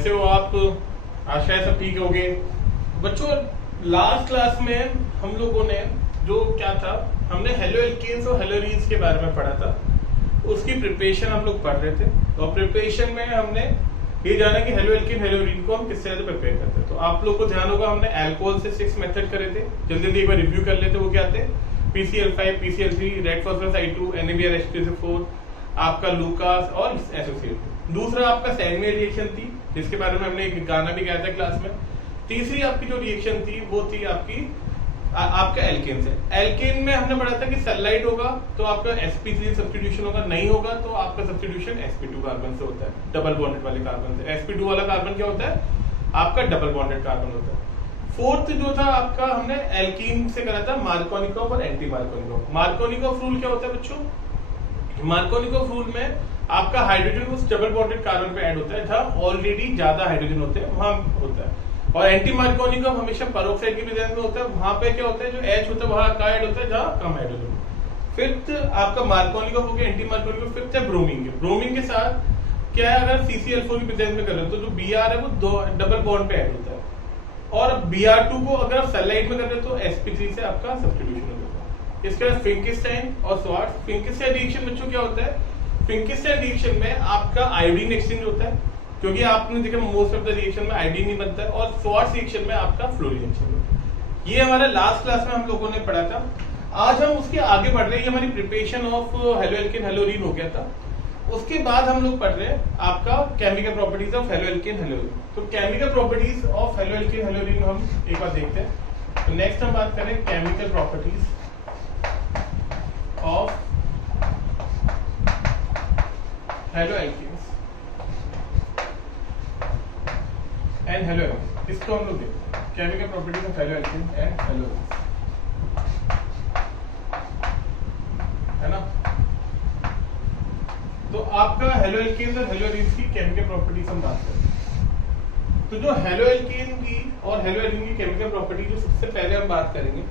कैसे हो आप? आशा है सब ठीक हो गए। बच्चों, लास्ट क्लास में हम लोगों ने जो क्या था, हमने हेलो एल्केन्स और हेलोरीन्स के बारे में पढ़ा था। उसकी प्रिपरेशन हम लोग पढ़ रहे थे और प्रिपरेशन में हमने ये जाना कि हेलो एल्केन हेलोरीन को हम किस तरह से प्रिपेयर करते हैं। तो आप लोग को ध्यान होगा, हमने अल्कोहल से 6 मेथड करे थे। जल्दी जल्दी एक बार रिव्यू कर लेते। वो क्या थे? PCl5, PCl3, red phosphorus I2, NaBr H2SO4, आपका लूकास और एसोसिएट। दूसरा आपका सैगमे रिएक्शन थी, जिसके बारे में हमने एक गाना भी गाया था क्लास में। तीसरी आपकी जो रिएक्शन थी वो थी आपकी आपका एल्केन से। एल्केन में हमने पढ़ा था कि सनलाइट होगा तो आपका sp3 सब्स्टिट्यूशन होगा, नहीं होगा तो आपका सब्स्टिट्यूशन sp2 कार्बन से होता है, डबल बॉन्डेड वाले कार्बन से। sp2 वाला कार्बन क्या होता है? आपका डबल बॉन्डेड कार्बन होता है। फोर्थ जो था आपका, हमने एल्कीन से करा था मार्कोनिकोव और एंटी मार्कोनिकोव। मार्कोनिकोव रूल क्या होता है बच्चों? मार्कोनिकोव रूल में आपका हाइड्रोजन उस डबल बॉन्डेड कार्बन पे ऐड होता है जहां ऑलरेडी ज्यादा हाइड्रोजन होते हैं, वहां होता है। और एंटी मार्कोनिकोव हमेशा पेरोक्साइड की प्रेजेंस में होता है, वहां पे क्या होता है, जो H होता है वहां का ऐड होता है जहां कम हाइड्रोजन। फिफ्थ आपका मार्कोनिकोव हो गया, एंटी मार्कोनिकोव। फिफ्थ है ब्रोमीन। ब्रोमीन के साथ क्या है, अगर CCl4 की प्रेजेंस में कर रहे हो तो जो Br है वो दो डबल बॉन्ड पे ऐड होता है। और Br2 को अगर आप सनलाइट में कर रहे हो तो sp3 से आपका सब्स्टिट्यूशन हो जाता है। इसके बाद फिंकिस्टाइन और स्वार्ट्ज। फिंकिस्टाइन रिएक्शन बच्चों क्या होता है? फिंकिस्टाइन रिएक्शन में आपका आयोडीन एक्सचेंज होता है, क्योंकि आपने देखा मोस्ट ऑफ द रिएक्शन में आयोडीन नहीं बनता है। और स्वार्ट्ज रिएक्शन में आपका फ्लोरीन एक्सचेंज होता है। ये हमारा लास्ट क्लास में हम लोगों ने पढ़ा था। आज हम उसके आगे बढ़ रहे हैं। ये हमारी प्रिपरेशन ऑफ हेलो एल्केन हेलोरीन हो गया था। उसके बाद हम लोग पढ़ रहे हैं आपका chemical properties of haloalkane haloarene. तो chemical properties of haloalkane haloarene हम एक बार देखते हैं। तो नेक्स्ट हम बात करें chemical properties of haloalkanes and haloarene. इसको हम लोग देखते हैं, chemical properties of haloalkane and haloarene, है ना। तो आपका हेलो एल्केन और हेलोरीन की केमिकल प्रॉपर्टीज हम बात करते हैं। तो जो हेलो एल्केन की और हेलोरीन की केमिकल प्रॉपर्टी जो सबसे पहले हम बात करेंगे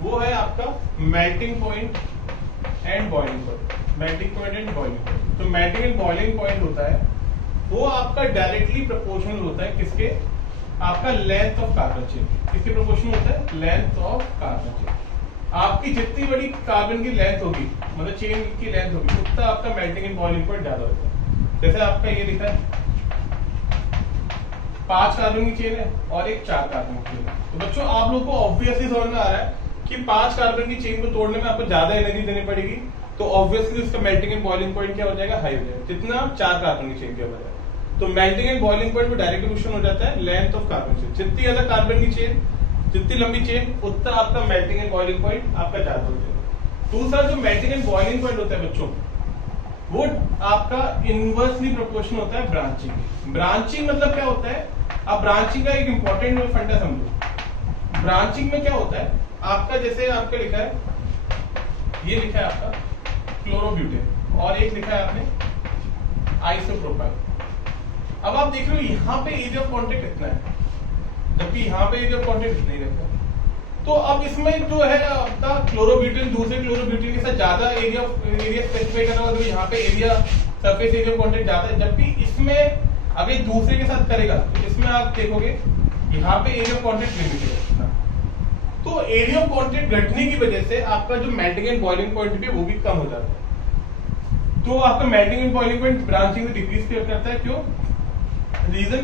वो है आपका melting point and boiling point. Melting point and boiling point. तो मेल्टिंग एंड बॉइलिंग पॉइंट होता है वो आपका डायरेक्टली प्रोपोर्शनल होता है किसके? आपका लेंथ ऑफ कार्बन चेन। किसके प्रोपोर्शनल होता है? Length of carbon chain. आपकी जितनी बड़ी कार्बन की लेंथ होगी, मतलब चेन की लेंथ होगी, उतना आपका मेल्टिंग एंड बॉइलिंग पॉइंट ज्यादा होता है। जैसे आपका ये लिखा है 5 कार्बन की चेन है और एक 4 कार्बन की चेन है। तो बच्चों आप लोग को ऑब्वियसली समझ में आ रहा है कि 5 कार्बन की चेन को तोड़ने में आपको ज्यादा एनर्जी देनी पड़ेगी, तो ऑब्वियसली उसका मेल्टिंग एंड बॉइलिंग पॉइंट क्या हो जाएगा? हाई हो जाएगा। जितना 4 कार्बन की चेन के बजाय, तो मेल्टिंग एंड बॉइलिंग पॉइंट में डायरेक्ट रिलेशन हो जाता है लेंथ ऑफ कार्बन चेन। जितनी ज्यादा कार्बन की चेन, जितनी लंबी चेन, उतना आपका मेल्टिंग एंड बॉइलिंग पॉइंट आपका ज्यादा हो जाएगा। दूसरा जो मेल्टिंग एंड बॉइलिंग पॉइंट होता है बच्चों, वो आपका इनवर्सली प्रोपोर्शनल होता है ब्रांचिंग। ब्रांचिंग मतलब क्या होता है? अब ब्रांचिंग का एक इंपॉर्टेंट फंडा समझो। ब्रांचिंग में क्या होता है आपका, जैसे आपका लिखा है, ये लिखा है आपका क्लोरोब्यूटेन और एक लिखा है आपने आइसोप्रोपाइल। अब आप देख रहे हो यहाँ पे एरिया ऑफ कॉन्टेक्ट कितना है, जबकि यहाँ पे एरिया ऑफ कॉन्टेक्ट इतना ही रहता है। तो अब इसमें जो है आपका क्लोरोब्यूटेन दूसरे क्लोरोब्यूटेन के साथ ज्यादा एरिया स्पेसिफाई करना होगा, तो यहाँ पे area surface area of contact ज्यादा है। जबकि इसमें अगर दूसरे के साथ करेगा तो इसमें आप देखोगे यहाँ पे एरिया ऑफ कॉन्टेक्ट लिमिटेड है। तो एरिया ऑफ कॉन्टेक्ट घटने की वजह से आपका जो मेल्टिंग एंड बॉइलिंग पॉइंट भी है वो भी कम हो जाता है। तो आपका melting and boiling point branching से डिक्रीज करता है। क्यों? रीजन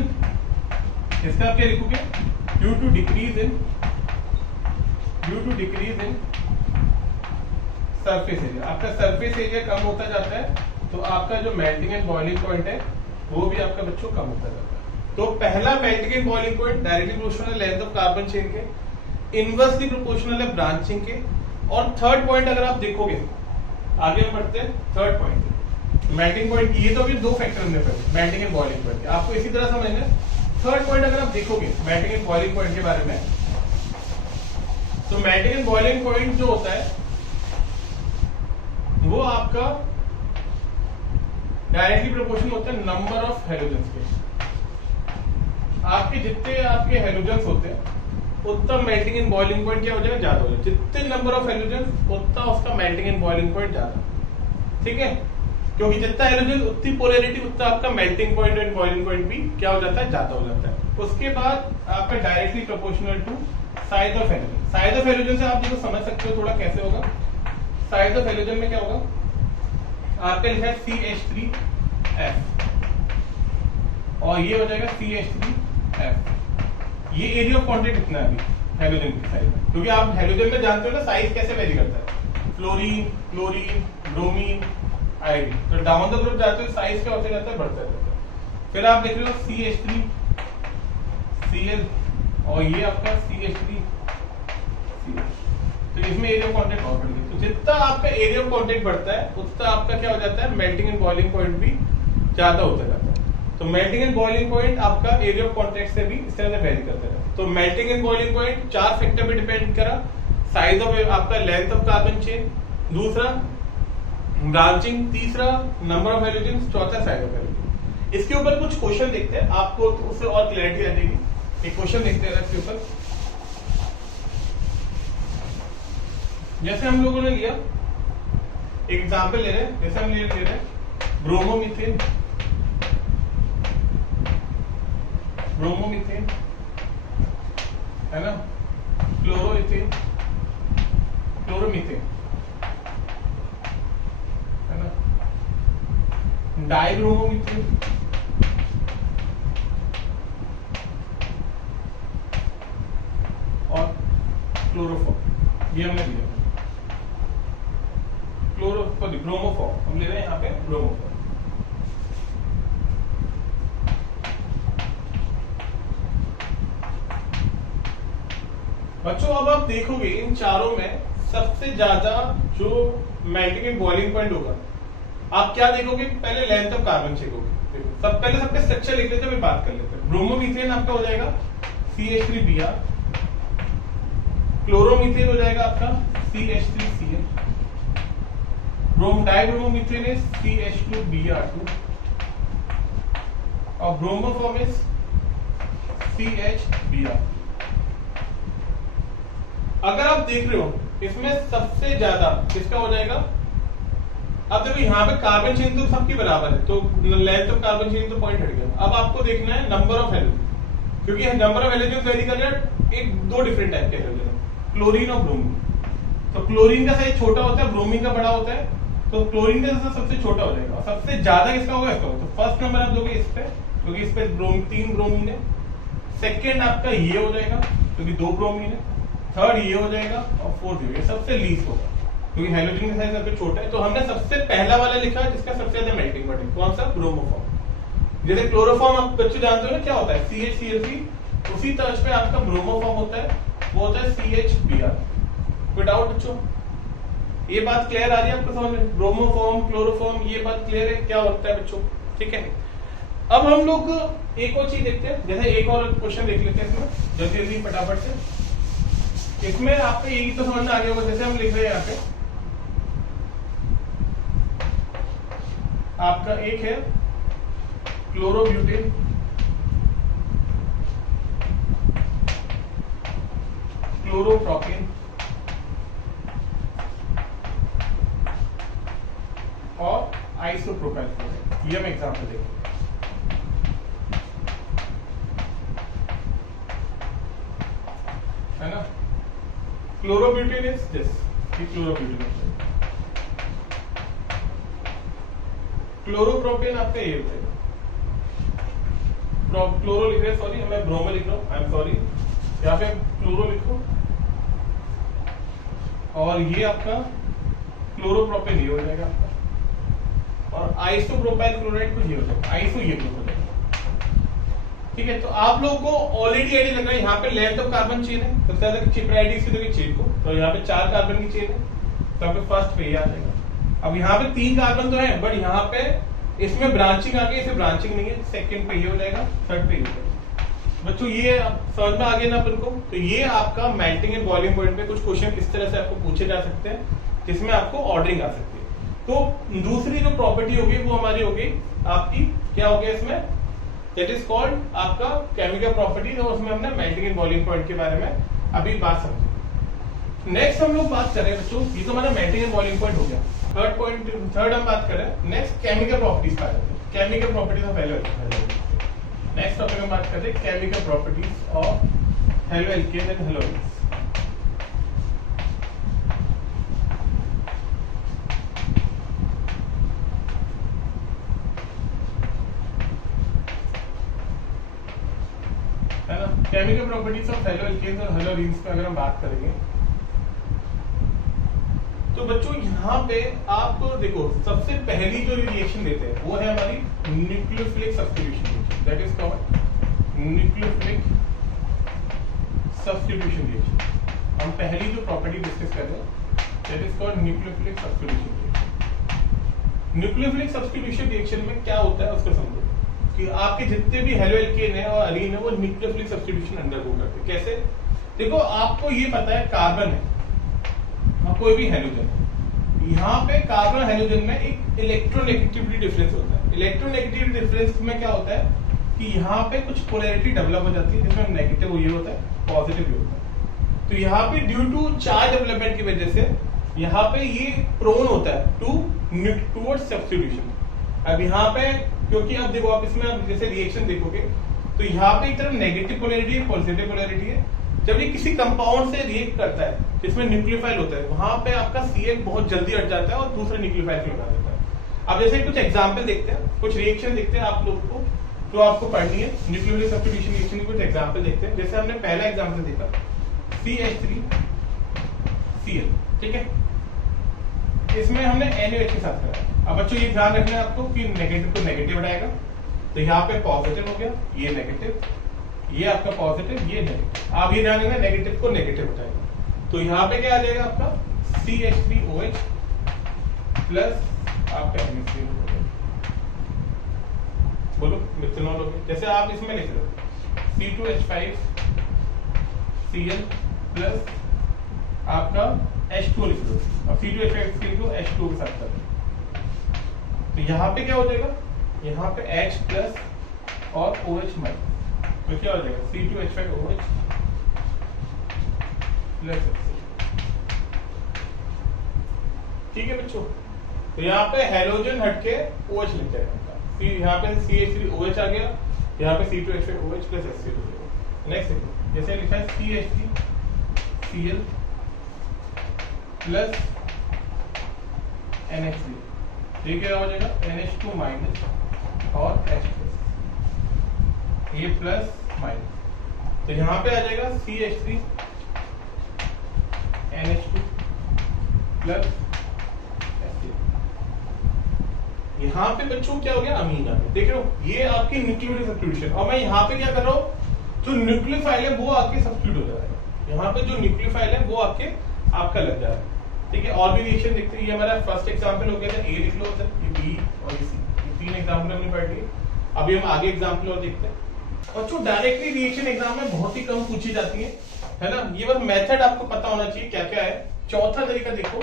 इसका आप क्या लिखोगे? Due to decrease in surface area. आपका सरफेस एरिया कम होता जाता है तो आपका जो मेल्टिंग एंड बॉइलिंग पॉइंट है वो भी आपका बच्चों कम होता जाता है। तो पहला melting and boiling point directly proportional length of carbon chain के, इनवर्सली प्रोपोर्शनल है ब्रांचिंग के। और थर्ड पॉइंट अगर आप देखोगे, आगे हम बढ़ते हैं थर्ड पॉइंट मेल्टिंग पॉइंट। ये तो अभी 2 फैक्टर हमने पढ़े, मेल्टिंग एंड बॉइलिंग पॉइंट, आपको इसी तरह समझना है। थर्ड पॉइंट अगर आप देखोगे मेल्टिंग एंड बॉइलिंग पॉइंट के बारे में, तो मेल्टिंग एंड बॉइलिंग पॉइंट जो होता है वो आपका डायरेक्टली प्रोपोर्शनल होता है नंबर ऑफ हेलोजेंस के। आपके जितने आपके हेलोजेंस होते हैं उतना मेल्टिंग एंड बॉइलिंग पॉइंट क्या हो जाएगा? ज्यादा हो जाएगा। जितने नंबर ऑफ हेलोजेंस उतना उसका मेल्टिंग एंड बॉइलिंग पॉइंट ज्यादा। ठीक है। क्योंकि जितना हाइड्रोजन उतनी पोलैरिटी उतना आपका melting point and boiling point भी क्या हो जाता है, ज्यादा हो जाता है। उसके बाद आपका directly proportional to size of hydrogen. Size of hydrogen से आप देखो समझ सकते हो थोड़ा कैसे होगा। साइज ऑफ हाइड्रोजन में क्या होगा, आपका लिखा है CH3F और ये हो जाएगा CH3F। ये एरिया ऑफ कांटेक्ट कितना है अभी हाइड्रोजन की साइड में, क्योंकि आप हाइड्रोजन में जानते हो ना साइज कैसे वेरी करता है, फ्लोरीन, क्लोरीन, ब्रोमीन, आयोडीन। तो डाउन द ग्रुप जाते हो साइज क्या होता जाता है, बढ़ता जाता है। फिर आप देख रहे हो CH3Cl और ये आपका CH3Cl। तो इसमें एरिया ऑफ कांटेक्ट और बढ़ गई। तो जितना आपका एरिया ऑफ कांटेक्ट बढ़ता है उतना आपका क्या हो जाता है, मेल्टिंग एंड बॉइलिंग पॉइंट भी ज्यादा होता जाता है। तो मेल्टिंग एंड बॉइलिंग पॉइंट आपका एरिया ऑफ कांटेक्ट से भी इस तरह से वेरी करता है। तो melting and boiling point 4 factor पे डिपेंड करा, साइज ऑफ आपका लेंथ ऑफ कार्बन चेन, दूसरा ब्रांचिंग, तीसरा नंबर ऑफ हाइड्रोजन, चौथा साइज ऑफ हाइड्रोजन। इसके ऊपर कुछ क्वेश्चन देखते हैं, आपको उससे और क्लैरिटी आ जाएगी। एक क्वेश्चन देखते हैं इसके ऊपर। जैसे हम लोगों ने लिया एक एग्जांपल ले रहे हैं, जैसे हम ले रहे हैं ब्रोमोमीथेन, ब्रोमोमीथेन है ना, क्लोरोमीथेन, क्लोरोमीथेन है ना, डाइब्रोमोमीथेन, और क्लोरोफॉर्म। ये हमने लिया ब्रोमोफॉर्म, हम ले रहे हैं यहाँ पे ब्रोमोफॉर्म। बच्चों अब आप देखोगे इन चारों में सबसे ज्यादा जो मेल्टिंग एंड बॉइलिंग पॉइंट होगा, आप क्या देखोगे, पहले लेंथ ऑफ कार्बन चेक होगी। सब पहले सबके स्ट्रक्चर लिख लेते हैं, बात कर लेते हैं। ब्रोमोमीथेन आपका हो जाएगा CH3Br, क्लोरोमीथेन हो जाएगा आपका CH3Cl, डाइब्रोमोमीथेन इज CH2Br2 और ब्रोमोफॉर्म इज CHBr। अगर आप देख रहे हो इसमें सबसे ज्यादा किसका हो जाएगा, अब देखो यहाँ पे कार्बन चेन तो सबकी बराबर है, तो लेंथ ऑफ कार्बन चेन तो पॉइंट हट गया। अब आपको देखना है नंबर ऑफ हाइड्रोजन, क्योंकि नंबर ऑफ हाइड्रोजन वेरी कर रहे हैं, एक दो डिफरेंट टाइप के हाइड्रोजन, क्लोरीन और ब्रोमीन। तो क्लोरीन का साइज छोटा होता है, ब्रोमीन का बड़ा होता है, तो क्लोरीन का सबसे छोटा हो जाएगा। सबसे ज्यादा किसका होगा, इसका। तो फर्स्ट नंबर आप दोगे इस पे, क्योंकि इस पे 3 ब्रोमीन है। सेकेंड आपका ये हो जाएगा क्योंकि 2 ब्रोमीन है। थर्ड ये हो जाएगा और फोर्थ ये सबसे लीस्ट होगा, क्योंकि हाइड्रोजन का साइज सबसे छोटा है। तो हमने सबसे पहला वाला लिखा जिसका सबसे ज्यादा मेल्टिंग पॉइंट है, कौन सा, ब्रोमोफॉर्म। जैसे क्लोरोफॉर्म आप बच्चे जानते हो ना क्या होता है, CHCl3, उसी तर्ज पे आपका ब्रोमोफॉर्म होता है, वो होता है CHBr। कोई डाउट बच्चों, ये बात क्लियर आ रही है आपको समझ में, ब्रोमोफॉर्म, क्लोरोफॉर्म, ये बात क्लियर है क्या होता है बच्चों, ठीक है। अब हम लोग एक और चीज देखते हैं, जैसे एक और क्वेश्चन देख लेते हैं इसमें जल्दी जल्दी फटाफट से। इसमें आपको यही तो समझ में आ गया होगा, जैसे हम लिख रहे हैं यहाँ पे आपका एक है क्लोरोब्यूटेन, क्लोरोप्रोपेन और आइसोप्रोपाइल। ये हम एग्जाम्पल देखेंगे, है ना। Chlorobutane is this, chlorobutane. Chloropropane आपका ये होता है, क्लोरो लिख रहे हैं, सॉरी मैं ब्रोमो लिख रहा हूँ, आई एम सॉरी, यहाँ पे क्लोरो लिखो। और ये आपका क्लोरोप्रोपेन ये हो जाएगा आपका, और आइसोप्रोपाइल क्लोराइड कुछ ये हो जाएगा, आइसो ये ग्रुप हो जाएगा, ठीक है। तो आप लोगों को ऑलरेडी आइडिया लग रहा है, यहाँ पे लेंथ ऑफ कार्बन चेन है, सबसे ज्यादा चिपराइडी से देखिए चेन को, तो यहाँ पे 4 कार्बन की चेन है, तो यहाँ पे फर्स्ट पे ये आ जाएगा। अब यहाँ पे 3 कार्बन तो है, बट यहाँ पे इसमें ब्रांचिंग आ गई, इसे ब्रांचिंग नहीं है, सेकंड पे ये हो जाएगा, थर्ड पे ये हो जाएगा। बच्चों ये समझ में आ गया ना अपन को। तो ये आपका मेल्टिंग एंड बॉइलिंग पॉइंट पे कुछ क्वेश्चन इस तरह से आपको पूछे जा सकते हैं, जिसमें आपको ऑर्डरिंग आ सकती है। तो दूसरी जो प्रॉपर्टी होगी वो हमारी होगी आपकी, क्या हो गया इसमें, दैट इज कॉल्ड आपका केमिकल प्रॉपर्टी, और उसमें हमने मेल्टिंग एंड बॉइलिंग पॉइंट के बारे में अभी बात समझी। नेक्स्ट हम लोग बात करें बच्चों, ये तो हमारा मेल्टिंग एंड बॉइलिंग पॉइंट हो गया। थर्ड हम बात कर रहे हैं। नेक्स्ट केमिकल प्रॉपर्टीज पर आते हैं। Chemical properties of haloalkane. Next topic हम बात करते हैं chemical properties of haloalkane and haloids. है ना, chemical properties of haloalkanes और हेलोइड्स पे अगर हम बात करेंगे तो बच्चों यहाँ पे आप देखो, सबसे पहली जो रिएक्शन देते हैं वो है हमारी nucleophilic substitution reaction, that is called nucleophilic substitution reaction. हम पहली जो प्रॉपर्टी डिस्कस कर रहे हैं that is called nucleophilic substitution reaction. Nucleophilic substitution reaction में क्या होता है उसको समझो कि आपके जितने भी हेलो एल्केन है और अरीन है वो न्यूक्लियोफिलिक सब्स्टिट्यूशन अंडरगो करते हैं। कैसे? देखो, आपको ये पता है कार्बन है और कोई भी हेलोजन है, यहाँ पे कार्बन हेलोजन में एक इलेक्ट्रोनेगेटिविटी डिफरेंस होता है। इलेक्ट्रोनेगेटिविटी डिफरेंस में क्या होता है कि यहाँ पे कुछ पोलैरिटी डेवलप हो जाती है, जिसमें नेगेटिव ये होता है, पॉजिटिव ये होता है। तो यहाँ पे ड्यू टू चार्ज डेवलपमेंट की वजह से यहाँ पे ये प्रोन होता है टूवर्ड्स सब्स्टिट्यूशन। अब यहाँ पे क्योंकि अब देखो, आप इसमें आप जैसे रिएक्शन देखोगे तो यहाँ पे एक तरफ नेगेटिव पोलैरिटी है, पॉजिटिव पोलैरिटी है। जब ये किसी कंपाउंड से रिएक्ट करता है जिसमें न्यूक्लियोफाइल होता है, वहां पे आपका CH बहुत जल्दी हट जाता है और दूसरे न्यूक्लियोफाइल को लगा देता है। अब जैसे कुछ एग्जांपल देखते हैं, कुछ रिएक्शन देखते हैं आप लोगों को जो आपको पढ़नी है। न्यूक्लियोफिलिक सब्स्टिट्यूशन रिएक्शन के कुछ एग्जांपल देखते हैं। जैसे हमने पहला एग्जांपल देखा CH3Cl, ठीक है, इसमें हमने NaOH के साथ कराया। अब बच्चों ये ध्यान रखना है आपको कि नेगेटिव को नेगेटिव हटाएगा, तो यहाँ पे पॉजिटिव हो गया, ये नेगेटिव, ये आपका पॉजिटिव, ये नेगेटिव। आप ये ध्यान रखना, नेगेटिव को नेगेटिव हटाएगा, तो यहाँ पे क्या आ जाएगा आपका CH3OH प्लस आपका NH3 बोलो मिथेनॉल हो गया। जैसे आप इसमें लिख रहे हो C2H5Cl प्लस आपका H2 लिख लो। अब C2H5 लिख लो, H2 के साथ कर, तो यहाँ पे क्या हो जाएगा, यहाँ पे H प्लस और OH माइनस, तो क्या हो जाएगा C2H5OH प्लस। ठीक है बच्चों, तो यहाँ पे हेलोजन हटके OH लिख जाएगा। यहाँ पे CH3OH आ गया, यहाँ पे C2H5OH प्लस HCl हो जाएगा। नेक्स्ट देखो, जैसे लिखा है CH3Cl प्लस NH3, ये क्या हो जाएगा NH2 माइनस और H प्लस, ये प्लस माइनस, तो यहाँ पे आ जाएगा CH3 NH2 प्लस HCl। यहाँ पे बच्चों क्या हो गया, अमीन आ गया। देख रहे हो, ये आपकी न्यूक्लियोफिलिक सब्स्टिट्यूशन। और मैं यहाँ पे क्या कर रहा हूँ, जो न्यूक्लियोफाइल है वो आपके सब्स्टिट्यूट हो जा रहा है। यहाँ पे जो न्यूक्लियोफाइल है वो आपका लग जा रहा है। ठीक है, और भी रिएक्शन देखते हैं। ये हमारा फर्स्ट एग्जांपल हो गया था, A लिख लो, ये B और ये C, ये 3 एग्जांपल हमने पढ़ लिए। अभी हम आगे एग्जांपल और देखते हैं। और जो डायरेक्टली रिएक्शन एग्जाम में बहुत ही कम पूछी जाती है ना, ये बस मेथड आपको पता होना चाहिए क्या क्या है। चौथा तरीका देखो,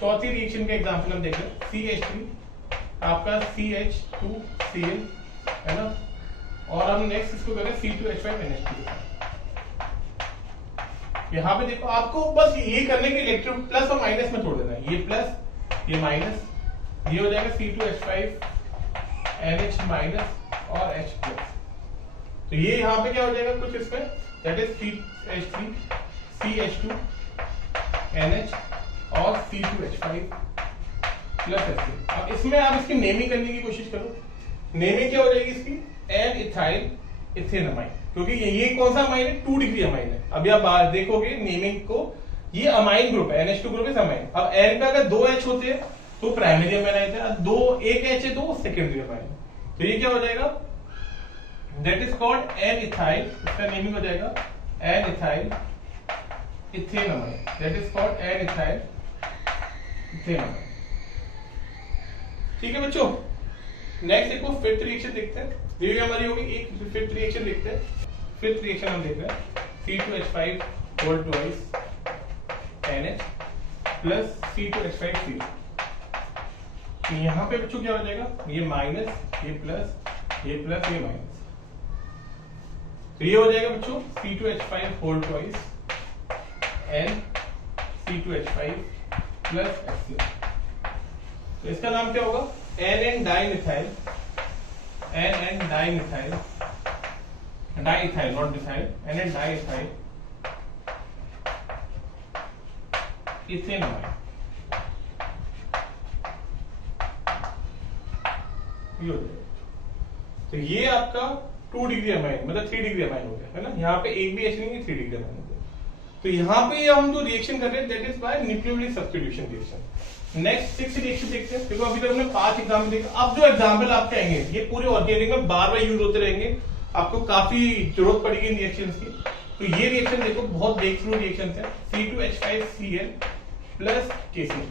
चौथी रिएक्शन का एग्जांपल हम देख रहे हैं, CH3 आपका CH2Cl है ना, और हम नेक्स्ट इसको करें C2H5NH2। यहाँ पे देखो, आपको बस ये करने के इलेक्ट्रॉन प्लस और माइनस में छोड़ देना है, ये प्लस ये माइनस, ये हो जाएगा C2H5NH माइनस और H प्लस। तो ये यहाँ पे क्या हो जाएगा कुछ इसमें, दैट इज CH3 CH2NH और C2H5 प्लस HCl। अब इसमें आप इसकी नेमिंग करने की कोशिश करो। नेमिंग क्या हो जाएगी इसकी, एन इथाइल इथेनमाइन, क्योंकि ये कौन सा अमाइन है, 2 डिग्री अमाइन है। अभी आप देखोगे नेमिंग को, ये अमाइन ग्रुप है, NH2 ग्रुप इज अमाइन। अब N पे अगर 2 H होते हैं तो प्राइमरी अमाइन आते हैं, एक H है तो सेकेंडरी अमाइन। तो ये क्या हो जाएगा, that is called N ethyl, इसका नेमिंग हो जाएगा N ethyl ethanamine, that is called N ethyl ethanamine. ठीक है बच्चों, नेक्स्ट देखो फिफ्थ रिएक्शन देखते हैं। ये हमारी होगी एक फिफ्थ रिएक्शन देखते हैं। फिफ्थ रिएक्शन हम देख रहे हैं C2H5 whole twice NH plus C2H5Cl। यहाँ पे बच्चों क्या हो जाएगा, ये माइनस, ये प्लस, ये माइनस, तो ये हो जाएगा बच्चों C2H5 whole twice N C2H5 plus HCl। तो इसका नाम क्या होगा, NN dimethyl, NN dimethyl, diethyl not methyl, NN diethyl ethanol. ये हो जाएगा। तो ये आपका 2 डिग्री अमाइन मतलब 3 डिग्री अमाइन हो गया है ना, यहाँ पे एक भी H नहीं है, 3 डिग्री अमाइन हो गया। तो यहाँ पे हम जो रिएक्शन कर रहे हैं that is by nucleophilic substitution reaction. Next 6 reaction देखते हैं। देखो अभी तक हमने 5 एग्जांपल देखे। अब जो एग्जांपल आपके आएंगे ये पूरे ऑर्गेनिक में बार बार यूज होते रहेंगे, आपको काफी जरूरत पड़ेगी इन रिएक्शंस की। तो ये रिएक्शन देखो बहुत ब्रेक थ्रू रिएक्शन है, C2H5Cl प्लस KCl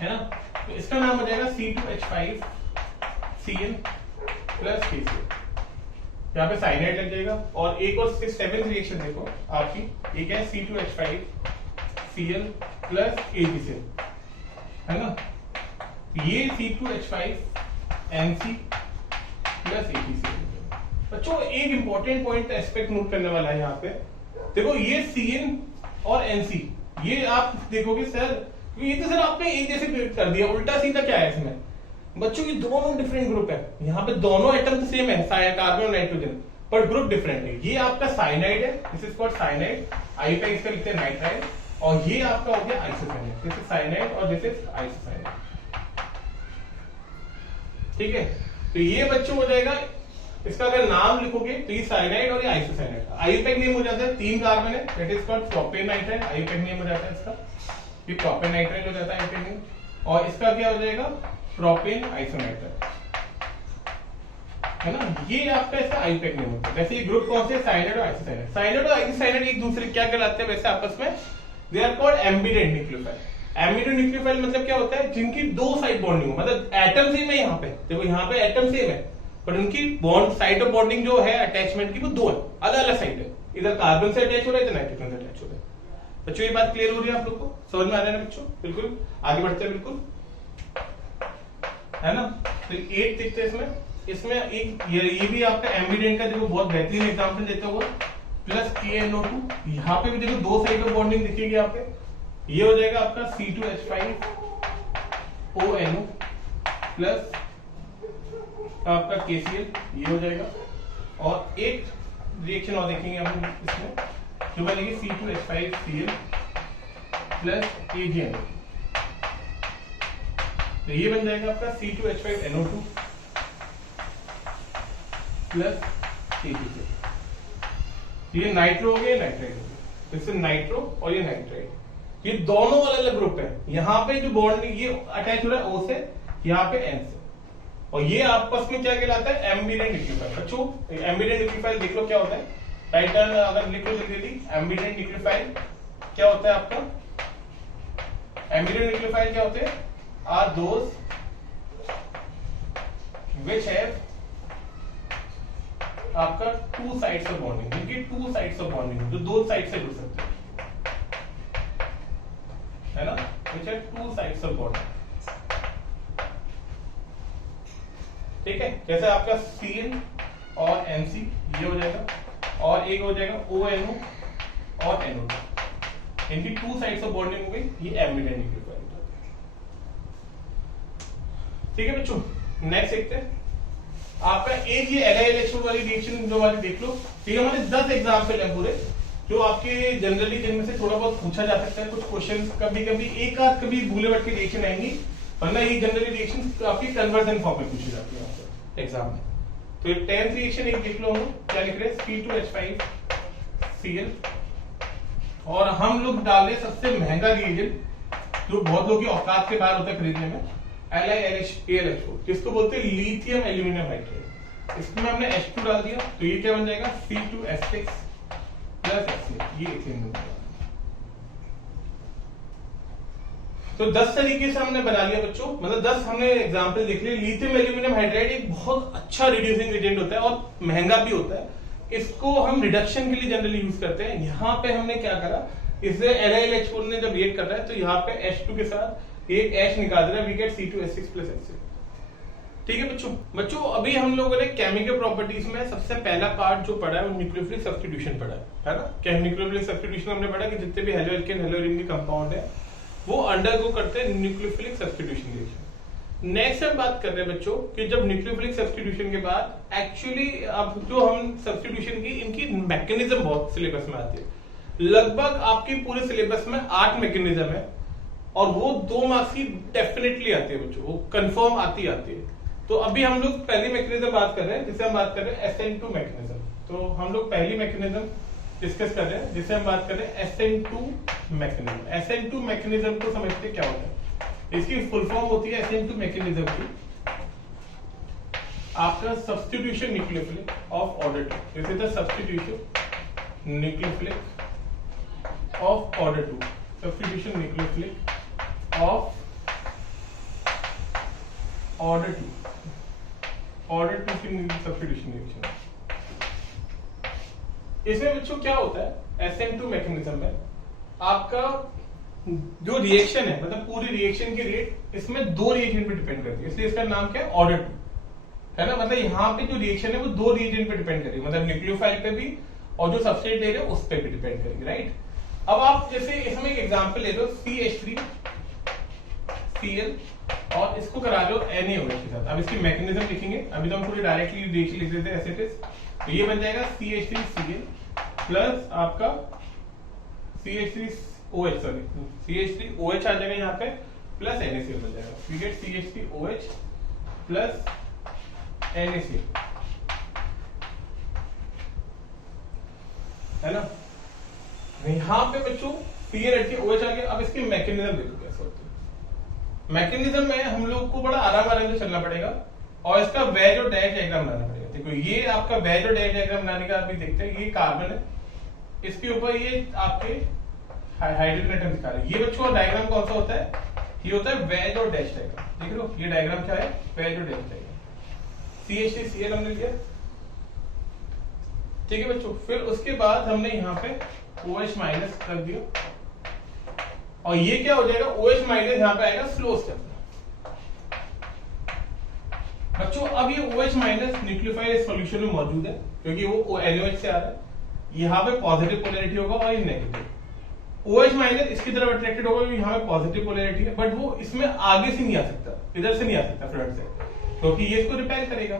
है ना। तो इसका नाम हो जाएगा C2H5Cl प्लस KCl। यहाँ पे साइनाइड लग जाएगा। और एक और 7th रिएक्शन देखो आपकी, एक है C2H5Cl प्लस AgCl है ना। ये C2H5NC प्लस AgCl। बच्चों एक इंपॉर्टेंट पॉइंट एस्पेक्ट नोट करने वाला है यहाँ पे। देखो ये Cn और NC ये आप देखोगे सर ये तो सर आपने एक जैसे कर दिया, उल्टा सीधा क्या है इसमें। बच्चों ये दोनों डिफरेंट ग्रुप है, यहाँ पे दोनों एटम तो सेम है, कार्बन और नाइट्रोजन, पर ग्रुप डिफरेंट है। ये आपका साइनाइड है, दिस इज कॉल्ड साइनाइड, आई पे इसका लिखते हैं नाइट्राइल। और ये आपका हो गया आइसोसाइनाइड, दिस इज साइनाइड और दिस इज आइसोसाइनाइड। ठीक है, तो ये बच्चों हो जाएगा, इसका अगर नाम लिखोगे तो ये साइनाइड और ये आइसोसाइनाइड। आईयूपैक नेम हो जाता है, 3 कार्बन है, that is called propane nitrile, IUPAC name हो जाता है इसका, ये प्रोपेन नाइट्राइल हो जाता है आईयूपैक नेम। और इसका क्या हो जाएगा, प्रोपेन आइसोनाइट्राइल है ना। ये आपका इसका आईयूपैक नेम होता है। वैसे ये ग्रुप कौन से, साइनाइड और आइसोसाइनाइड। साइनाइड और आइसोसाइनाइड एक दूसरे क्या कहलाते हैं वैसे आपस में, they are called ambident nucleophile. Ambident nucleophile मतलब क्या होता है, जिनकी 2 साइड बॉन्डिंग हो, मतलब एटम सेम है, यहाँ पे देखो यहाँ पे एटम सेम है पर उनकी बॉन्ड साइड ऑफ बॉन्डिंग जो है अटैचमेंट की वो 2 है, अलग अलग साइड है। इधर कार्बन से अटैच हो रहा है, इधर नाइट्रोजन से अटैच हो रहा है। बच्चों ये बात क्लियर हो रही है आप लोग को, समझ में आ रहा है ना बच्चों। बिल्कुल आगे बढ़ते हैं, बिल्कुल है ना। तो 8 देखते हैं इसमें। इसमें एक ये भी आपका एम्बिडेंट का देखो बहुत बेहतरीन एग्जांपल देता हुआ, प्लस KNO2। यहाँ पे भी देखो 2 साइड ऑफ बॉन्डिंग दिखेगी यहाँ पे। ये हो जाएगा आपका C2H5ONO प्लस आपका KCl, ये हो जाएगा। और एक रिएक्शन और देखेंगे हम इसमें जो बनेगी C2H5Cl प्लस AgNO। तो ये बन जाएगा आपका C2H5NO2 प्लस AgCl। ये नाइट्रो हो गया, नाइट्राइड हो गया, इससे नाइट्रो और ये नाइट्राइड, ये दोनों अलग अलग ग्रुप है। यहाँ पे जो बॉन्ड ये अटैच हो रहा है O से, यहाँ पे N से। और ये आपस में क्या कहलाता है, एम्बिडेंट न्यूक्लियोफाइल। बच्चों एम्बिडेंट न्यूक्लियोफाइल देख लो क्या होता है, टाइटल अगर लिख लो जल्दी, एम्बिडेंट न्यूक्लियोफाइल क्या होता है आपका। एम्बिडेंट न्यूक्लियोफाइल क्या होते हैं, आर दोज व्हिच हैव आपका 2 साइड्स ऑफ बॉन्डिंग, जिनकी 2 साइड्स ऑफ बॉन्डिंग जो 2 साइड से जुड़ सकते हैं है ना, which have 2 sides of bonding. ठीक है, जैसे आपका Cn और NC ये हो जाएगा, और एक हो जाएगा ONO और NO2, इनकी 2 साइड्स ऑफ बॉन्डिंग हो गई, ये एम्बिडेंट न्यूक्लियोफाइल। ठीक है बच्चों, नेक्स्ट देखते हैं आपका एक ये LiLH4 वाली रिएक्शन जो वाली देख लो। ये हमारे 10 एग्जांपल है पूरे, जो आपके जनरली जिनमें से थोड़ा बहुत पूछा जा सकता है। कुछ क्वेश्चन कभी कभी एक आध कभी भूले भटके रिएक्शन आएंगी, वरना ये जनरली रिएक्शन आपकी कन्वर्जन फॉर्म में पूछी जाती है एग्जाम में। तो ये 10th रिएक्शन एक देख लो, हम क्या लिख रहे हैं, C2H5Cl। और हम लोग डाल रहे सबसे महंगा रिएजेंट जो बहुत लोगों की औकात के बाहर होता है खरीदने में, LiLH4, जिसको बोलते हैं लिथियम एल्यूमिनियम हाइड्राइड। इसमें हमने H2 डाल दिया, तो ये क्या बन जाएगा, C2H6 प्लस HCl, ये इथेन बन जाएगा। तो 10 तरीके से हमने बना लिया बच्चों, मतलब 10 हमने एग्जांपल देख लिए। लिथियम एल्यूमिनियम हाइड्राइड एक बहुत अच्छा रिड्यूसिंग एजेंट होता है और महंगा भी होता है। इसको हम रिडक्शन के लिए जनरली यूज करते हैं। यहाँ पे हमने क्या करा, इससे LiLH4 ने जब रिएक्ट कर रहा है तो यहाँ पे H2 के साथ एक H निकाल रहा है, we get C2H6 plus HCl। ठीक है बच्चों अभी हम लोगों ने केमिकल प्रॉपर्टीज में सबसे पहला पार्ट जो पढ़ा है वो न्यूक्लियोफिलिक सब्स्टिट्यूशन पढ़ा है ना। न्यूक्लियोफिलिक सब्स्टिट्यूशन हमने पढ़ा कि जितने भी हेलो एल्केन हेलो एरीन के कंपाउंड है वो अंडरगो करते हैं न्यूक्लियोफिलिक सब्स्टिट्यूशन रिएक्शन। नेक्स्ट हम बात कर रहे हैं बच्चों कि जब न्यूक्लियोफिलिक सब्स्टिट्यूशन के बाद एक्चुअली अब जो हम सब्स्टिट्यूशन की इनकी मैकेनिज्म बहुत सिलेबस में आती है। लगभग आपकी पूरे सिलेबस में 8 मैकेनिज्म है और वो 2 मार्क्स की डेफिनेटली आती है बच्चों, वो कंफर्म आती है। तो अभी हम लोग पहली मैकेनिज्म बात कर रहे हैं जिसे हम बात कर रहे हैं SN2 मैकेनिज्म। तो हम लोग पहली मैकेनिज्म डिस्कस कर रहे हैं जिसे हम बात कर रहे हैं SN2 मैकेनिज्म। SN2 मैकेनिज्म को समझते क्या होता है? इसकी फुल फॉर्म होती है SN2 मैकेनिज्म की आपका substitution nucleophilic of order 2। This is the substitution nucleophilic of order 2। Substitution nucleophilic of order 2। Order 2 की सब्स्टिट्यूशन रिएक्शन। इसमें बच्चों क्या होता है SN2 मैकेनिज्म में आपका जो रिएक्शन है मतलब पूरी रिएक्शन की रेट इसमें 2 रिएजेंट पे डिपेंड करती है, इसलिए इसका नाम क्या है ऑर्डर 2 है ना। मतलब यहाँ पे जो रिएक्शन है वो 2 रिएजेंट पे डिपेंड करेगी, मतलब न्यूक्लियोफाइल पे भी और जो सबस्ट्रेट ले रहे हो उस पे भी डिपेंड करेगी, राइट। अब आप जैसे इसमें एक एग्जांपल ले लो CH3Cl और इसको करा दो NaOH के साथ। अब इसकी मैकेनिज्म लिखेंगे, अभी तो हम पूरी डायरेक्टली रिएक्शन लिख देते हैं एज इट इज। तो ये बन जाएगा CH3Cl प्लस आपका CH3OH, सॉरी CH3OH आ जाएगा यहाँ पे प्लस NaCl बन जाएगा। We get CH3OH plus NaCl, है ना। यहाँ पे बच्चों Cl हट के OH आ गया। अब इसकी मैकेनिज्म देखो कैसे होती है। मैकेनिज्म में हम लोग को बड़ा आराम से चलना पड़ेगा और इसका वेज और डैश डायग्राम बनाना पड़ेगा। देखो ये आपका वेज और डैश डायग्राम बनाने का अभी देखते हैं। ये कार्बन है, इसके ऊपर ये आपके हाइड्रोजन एटम दिखा रहे हैं। ये बच्चों डायग्राम कौन सा होता है? ये होता है वेज और डैश डायग्राम। देख लो ये डायग्राम क्या है? वेज और डैश डायग्राम। CH3Cl हमने लिया, ठीक है बच्चों। फिर उसके बाद हमने यहाँ पे OH माइनस रख दिया और ये क्या हो जाएगा? OH माइनस यहाँ पे आएगा स्लो स्टेप बच्चों। अब ये OH माइनस न्यूक्लियोफाइल सॉल्यूशन में मौजूद है क्योंकि वो NaOH से आ रहा है। यहाँ पे पॉजिटिव पोलैरिटी होगा और ये नेगेटिव। OH माइनस इसकी तरफ अट्रैक्टेड होगा क्योंकि यहाँ पे पॉजिटिव पोलैरिटी है, बट वो इसमें आगे से नहीं आ सकता, इधर से नहीं आ सकता फ्रंट से, क्योंकि ये इसको रिपेल करेगा।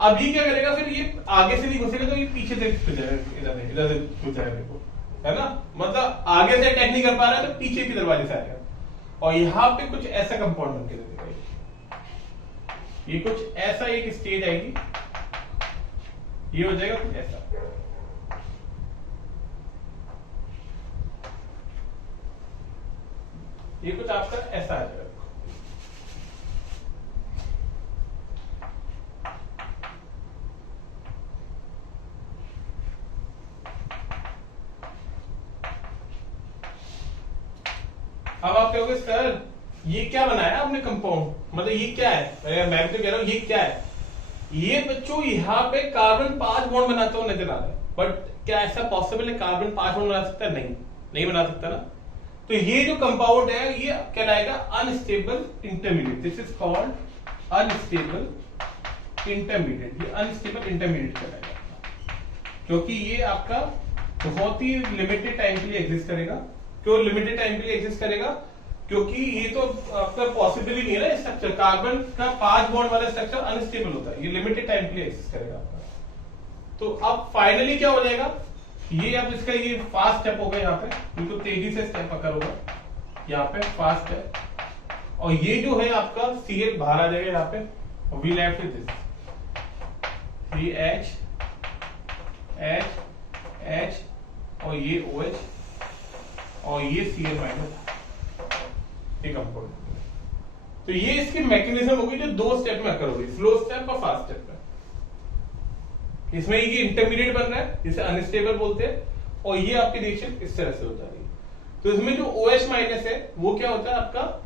अब ये क्या करेगा? फिर ये आगे से नहीं घुसेगा तो ये पीछे से घुस जाएगा, इधर से घुस जाएगा, देखो है ना। मतलब आगे से अटैक नहीं कर पा रहा है तो पीछे के दरवाजे से आएगा और यहाँ पे कुछ ऐसा कंपाउंड बन के देगा। ये कुछ ऐसा एक स्टेज आएगी, ये हो जाएगा कुछ ऐसा। ये कुछ आपका ऐसा आ जाएगा। अब आप कहोगे सर ये क्या बनाया आपने कंपाउंड, मतलब ये क्या है? मैं तो कह रहा हूं ये क्या है? ये बच्चों यहाँ पे कार्बन 5 बॉन्ड बनाता हुआ नजर आ रहा है, बट क्या ऐसा पॉसिबल है? कार्बन 5 बॉन्ड बना सकता है? नहीं बना सकता ना। तो ये जो कंपाउंड है ये कहलाएगा unstable intermediate. This is called unstable intermediate. ये अनस्टेबल इंटरमीडिएट कहलाएगा क्योंकि ये आपका बहुत ही लिमिटेड टाइम के लिए एग्जिस्ट करेगा। क्यों लिमिटेड टाइम के लिए एग्जिस्ट करेगा? क्योंकि ये तो आपका पॉसिबल ही नहीं है ना स्ट्रक्चर। कार्बन का 5 बॉन्ड वाला स्ट्रक्चर अनस्टेबल होता है, ये लिमिटेड टाइम के लिए एग्जिस्ट करेगा आपका। तो अब फाइनली क्या हो जाएगा? ये अब इसका ये फास्ट स्टेप होगा, यहाँ पे इनको तेजी से स्टेप अकर होगा, यहाँ पे फास्ट है और ये जो है आपका Cl बाहर आ जाएगा यहाँ पे और we left with this CH H H और ये OH और ये Cl माइनस कंपाउंड। तो ये इसकी मैकेनिज्म होगी जो 2 स्टेप में अकर होगी, स्लो स्टेप और फास्ट स्टेप में। इसमें ये इंटरमीडिएट बन रहा है जिसे अनस्टेबल बोलते हैं और ये आपकी रिएक्शन इस तरह से हो जा रही है। तो इसमें जो OH माइनस है वो क्या होता है आपका?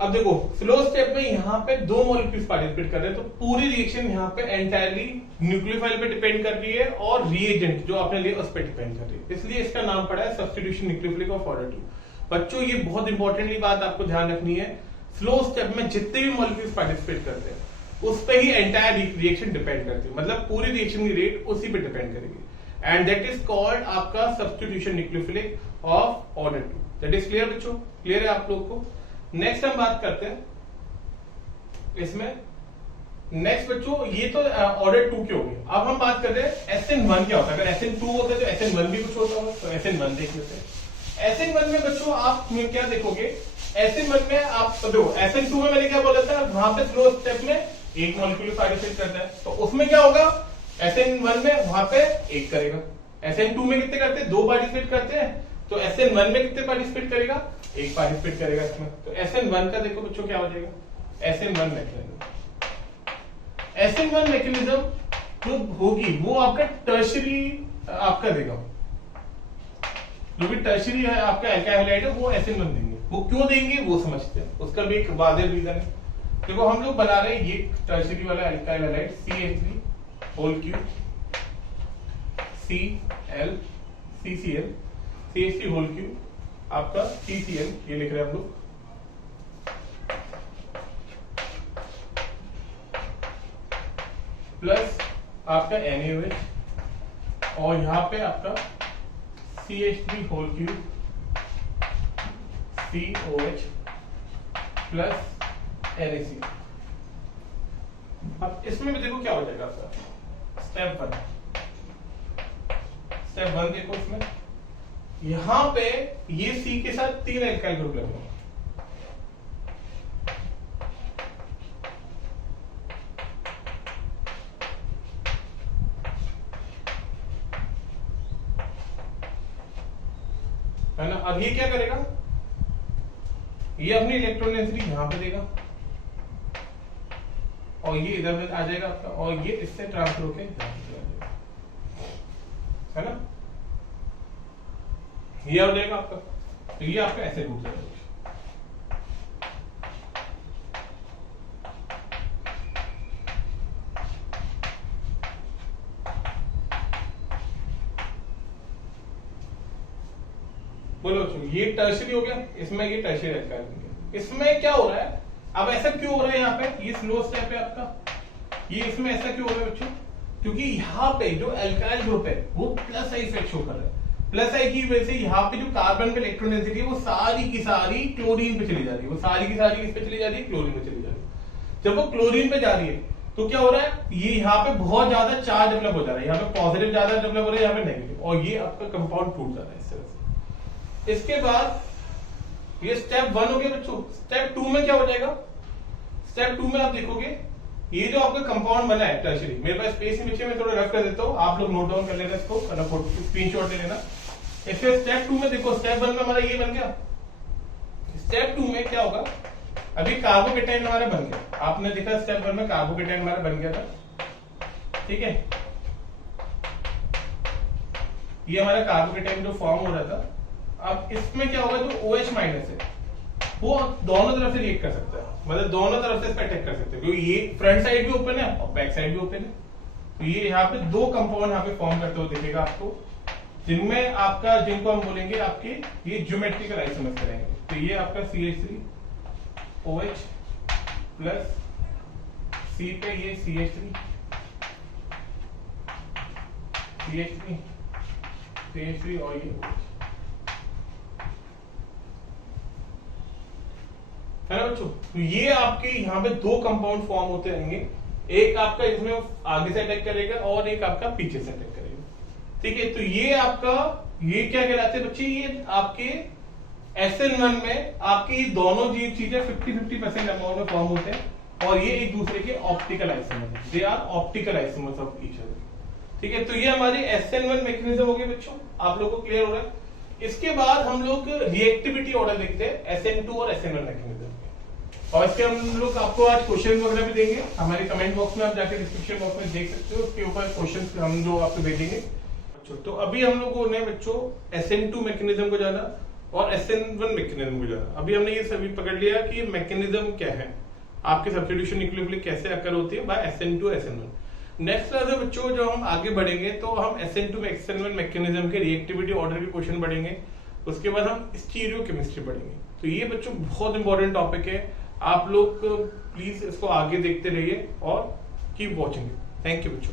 अब देखो स्लो स्टेप में यहाँ पे 2 मॉलिक्यूल्स पार्टिसिपेट कर रहे हैं, तो पूरी रिएक्शन यहाँ पे एंटायरली न्यूक्लियोफाइल पे डिपेंड कर रही है और रिएजेंट जो आपने लिया उस पर डिपेंड कर रही है। इसलिए इसका नाम पड़ा है सब्स्टिट्यूशन न्यूक्लियोफिलिक ऑफ ऑर्डर 2। बच्चों ये बहुत इंपॉर्टेंटली बात आपको ध्यान रखनी है, स्लो स्टेप में जितने भी मॉलिक्यूल्स पार्टिसिपेट करते हैं उस पे ही एंटायर रिएक्शन डिपेंड करती है, मतलब पूरी रिएक्शन की रेट उसी पे डिपेंड करेगी। एंड दैट इज कॉल्ड आपका substitution nucleophilic of order 2। That is clear बच्चों? क्लियर है आप लोग को? नेक्स्ट हम बात करते हैं इसमें। नेक्स्ट बच्चों ये तो ऑर्डर 2 के हो गए। अब हम बात करते हैं SN1 क्या होता है। अगर SN2 होता है तो SN1 भी कुछ होता होगा, तो SN1 देख लेते हैं। SN1 में बच्चों आप क्या देखोगे, SN1 में आप देखो, SN2 में मैंने क्या बोला था, वहां पे स्लो स्टेप में एक मॉलिक्यूल पार्टिसिपेट करता है, तो उसमें क्या होगा, SN1 में वहां पे एक करेगा। SN2 में कितने करते हैं, 2 पार्टिसिपेट करते हैं, तो SN1 में कितने पार्टिसिपेट करेगा, एक पार्टिसिपेट करेगा इसमें। तो SN1 का देखो बच्चों क्या हो जाएगा, SN1 मैकेनिज्म। SN1 मैकेनिज्म जो होगी वो आपका टर्शरी आपका देगा, जो भी टर्शरी है आपका अल्काइल हैलाइड है वो SN1 देंगे। वो क्यों देंगे वो समझते हैं, उसका भी एक वाजिब रीजन है। देखो हम लोग बना रहे हैं ये टर्शरी वाला alkyl halide CH3 whole cube CCl CH3 whole cube आपका CCl, ये लिख रहे हैं हम लोग, प्लस आपका NaOH और यहां पे आपका CH3 whole cube COH plus NaC। अब इसमें भी देखो क्या हो जाएगा आपका स्टेप 1 देखो, इसमें यहां पे ये C के साथ 3 एल्काइल ग्रुप लगे, है ना। अब ये क्या करेगा, ये अपनी इलेक्ट्रॉन डेंसिटी यहां पे देगा और ये इधर आ जाएगा आपका, और ये इससे ट्रांसफर होके यहां पे चला जाएगा, है ना। ये हो जाएगा आपका, तो ये आपका ऐसे रूप से बोलो। ये टर्शरी हो गया, इसमें ये टर्शरी अल्काइल हो गया। इसमें क्या हो रहा है, अब ऐसा क्यों हो रहा है, यहाँ पे ये स्लो स्टेप है आपका, ये इसमें ऐसा क्यों हो रहा है बच्चों, क्योंकि यहाँ पे जो अल्काइल ग्रुप है वो प्लस आई इफेक्ट शो कर रहा है। प्लस आई की वजह से यहाँ पे जो कार्बन पे इलेक्ट्रॉन डेंसिटी है वो सारी की सारी क्लोरीन पे चली जा रही है, वो सारी की सारी किस पे चली जा रही है, क्लोरीन पे चली जा रही है। जब वो क्लोरीन पे जा रही है तो क्या हो रहा है, ये यहाँ पे बहुत ज्यादा चार्ज डेवलप हो जा रहा है, यहाँ पे पॉजिटिव ज्यादा डेवलप हो रहा है, यहाँ पे नेगेटिव, और ये आपका कंपाउंड टूट जा रहा है इस तरह से। इसके बाद ये स्टेप 1 हो गया बच्चों। स्टेप 2 में क्या हो जाएगा, स्टेप 2 में आप देखोगे ये जो आपका कंपाउंड बना है टर्शरी, मेरे पास स्पेस नीचे में थोड़ा रख कर देता हूँ, आप लोग नोट डाउन कर लेना इसको, स्क्रीनशॉट ले लेना। इसके स्टेप 2 में देखो, स्टेप 1 में हमारा ये बन गया, स्टेप 2 में क्या होगा, अभी कार्बोकेटाइन हमारा बन गया, आपने देखा स्टेप 1 में कार्बोकेटाइन हमारा बन गया था, ठीक है। ये हमारा कार्बोकेटाइन जो फॉर्म हो रहा था, अब इसमें क्या होगा, जो OH माइनस है वो दोनों तरफ से रिएक्ट कर सकता है, मतलब दोनों तरफ से इसका अटैक कर सकते हैं, क्योंकि ये फ्रंट साइड भी ओपन है और बैक साइड भी ओपन है। तो ये यहाँ पे 2 कंपाउंड यहाँ पे फॉर्म करते हुए दिखेगा आपको, जिनमें आपका, जिनको हम बोलेंगे आपके ये ज्योमेट्रिकल आइसोमर्स करेंगे। तो ये आपका CH3OH प्लस C पे ये CH3 और ये OH, है ना बच्चों। तो ये आपके यहाँ पे 2 कंपाउंड फॉर्म होते रहेंगे, एक आपका इसमें आगे से अटैक करेगा और एक आपका पीछे से अटैक करेगा, ठीक है। तो ये आपका, ये क्या कहलाते हैं बच्चे, ये आपके SN1 में आपके ये दोनों चीजें 50-50% अमाउंट में फॉर्म होते हैं, और ये एक दूसरे के ऑप्टिकल आइसोमर्स हैं, they are optical isomers of each other, ठीक है। तो ये हमारी SN1 मैकेनिज्म हो गई बच्चों, आप लोगों को क्लियर हो रहा है। इसके बाद हम लोग रिएक्टिविटी ऑर्डर देखते हैं SN2 और SN1 मैकेनिज्म, और इसके हम लोग आपको आज क्वेश्चन वगैरह भी देंगे, हमारे कमेंट बॉक्स में आप जाकर डिस्क्रिप्शन बॉक्स में देख सकते हो, उसके ऊपर क्वेश्चन हम जो आपको भेजेंगे। तो अभी हम लोगों ने बच्चों SN2 मैकेनिज्म को जाना और SN1 मैकेनिज्म को जाना। अभी हमने ये सभी पकड़ लिया कि मैकेनिज्म क्या है, आपके सब्स्टिट्यूशन न्यूक्लियोफिलिक कैसे अकर होती है bye SN2 SN1। Next class में बच्चों जो हम आगे बढ़ेंगे तो हम SN2 SN1 मैकेनिज्म के रिएक्टिविटी ऑर्डर के क्वेश्चन पढ़ेंगे, उसके बाद हम स्टीरियोकेमिस्ट्री पढ़ेंगे। तो ये बच्चों बहुत इंपॉर्टेंट टॉपिक है, आप लोग प्लीज इसको आगे देखते रहिए और कीप वॉचिंग। थैंक यू बच्चों।